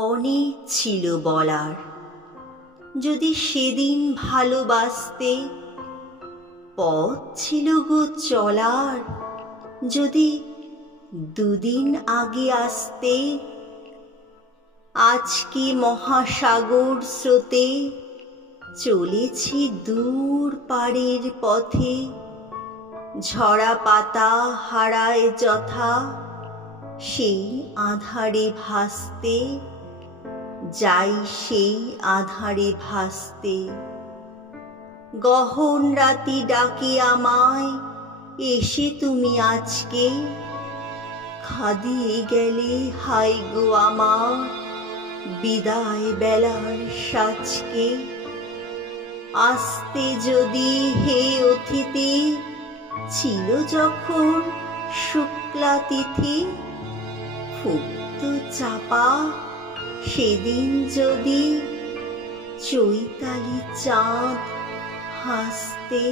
অনেক ছিল বলার, যদি সেদিন ভালোবাসতে। পথ ছিল গো চলার, যদি দুদিন আগে আসতে। আজকে মহাসাগর স্রোতে চলেছি দূর পাড়ের পথে। ঝরা পাতা হারায় যথা সেই আঁধারে ভাসতে, যাই সেই আঁধারে ভাসতে। গহন রাতি ডাকে আমায়, এসে তুমি আজকে। খাদিয়ে গেলে হাই গো আমার বিদায় বেলার সাজকে। আসতে যদি হে অতিথি, ছিল যখন শুক্লা তিথি। ফুক্ত চাপা সেদিন যদি চৈতালি চাঁদ হাসতে।